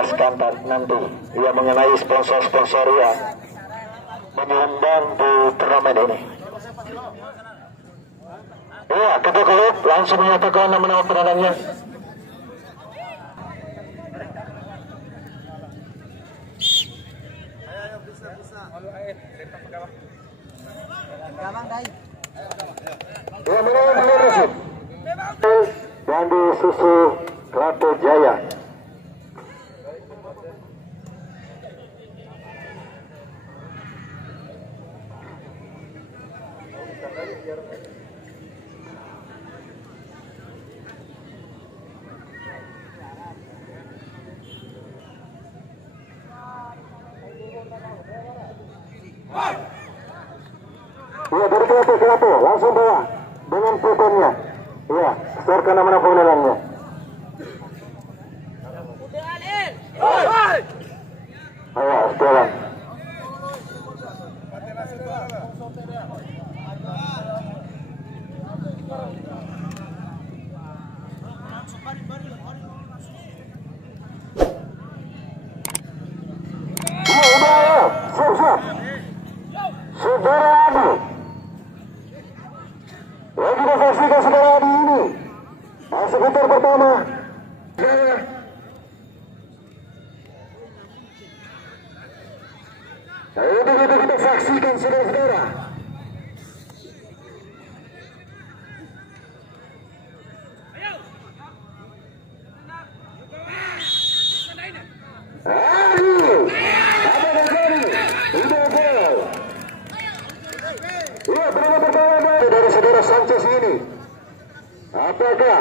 jelaskan nanti ya mengenai sponsor-sponsor yang menyumbang di turnamen ini. Ya, ketua klub langsung menyatakan nama-nama penangannya. Ya, menang dan disusul Klaten Jaya. Ya, dari Klaten langsung bawa dengan putarnya. Ya, setorkan nama-nama penilaiannya. Ayo, setelan. Siap. Saudara Adi. Yang kita saksikan saudara Adi ini. Masuk putar pertama. Itu kita saksikan saudara-saudara. Dari saudara Sanchez ini, apakah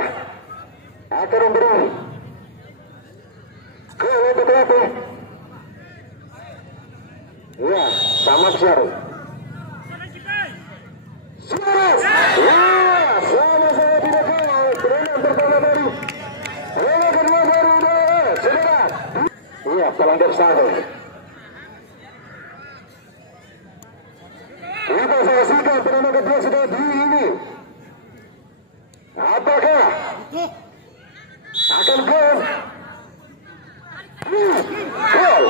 akan memberi ke Klaten? Ya, sama Syari. Suarez. Ya, sama-sama tidak kalah. Serangan pertama dari serangan kedua dari saudara. Iya, pelanggar satu. Kita saksikan pertama kedua sudah di ini. Apakah akan gol? Gol.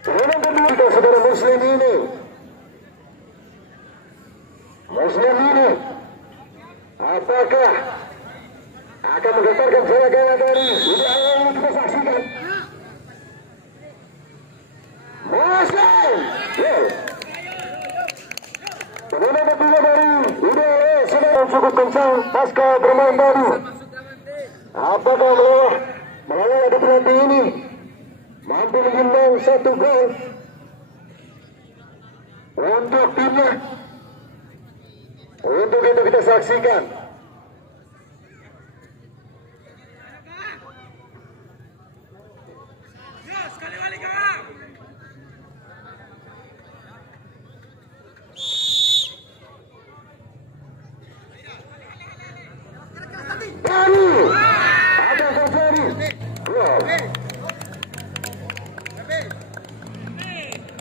Pertama kedua saudara Muslim ini. Apakah akan menggetarkan gaya-gaya dari ini kita saksikan. Muslim. Pertama kedua dari sudah cukup kencang pasca bermain baru. Apakah melalui adu penalti ini mampu mengimbang satu gol untuk timnya? Untuk itu kita saksikan. Ada terjadi gol.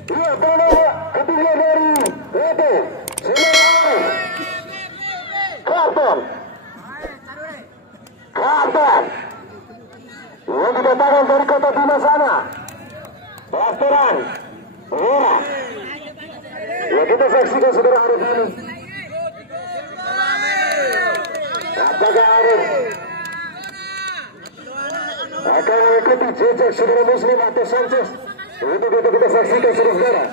Iya, bola ketiga dari Klaten. Klaten yang didatangkan dari kota Bima sana. Pelaftaran Wira. Ya, kita saksikan saudara Arif ini. Apakah Arif akan mengikuti jejak saudara Muslim atau Sanchez? Untuk itu kita saksikan saudara.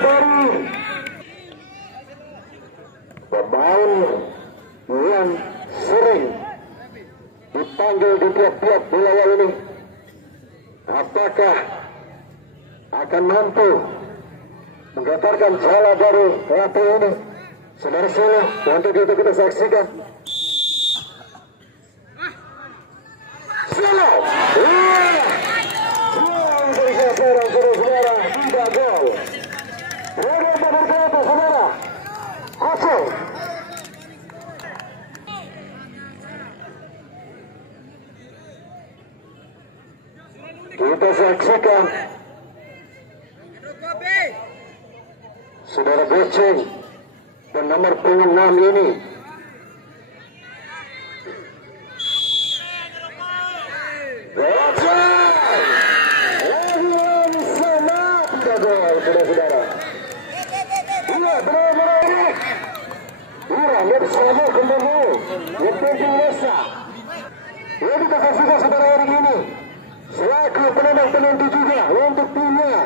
Dari pemain yang sering dipanggil di tiap-tiap bola ini, apakah akan mampu menggetarkan jala dari Klaten ini? Saudara-saudara, untuk itu kita saksikan. Tiga gol. Saudara, kosong. Kita saksikan dan nomor punggung 6 ini. Saudara-saudara. Iya, benar-benar ini. Iya, lihat sama kembali. Lihat penting masa. Ini kita saksikan saudara hari ini. Selaku penonton juga untuk timnya.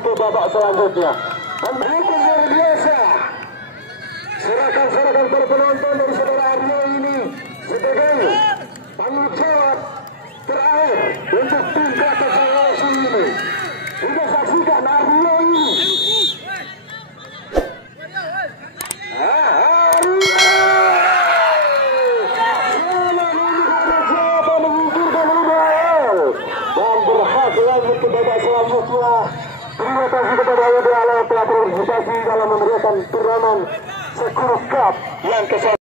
Ke babak selanjutnya. Begitu luar biasa. Serahkan para penonton dari saudara Aryo ini sebagai tanggung jawab terakhir untuk tim Kratos Sulawesi ini. Kita saksikan Aryo ini. Dan berhak lanjut ke babak selanjutnya. Terima kasih kepada WDA telah berpartisipasi dalam memberikan turnamen Sekuro Cup yang ke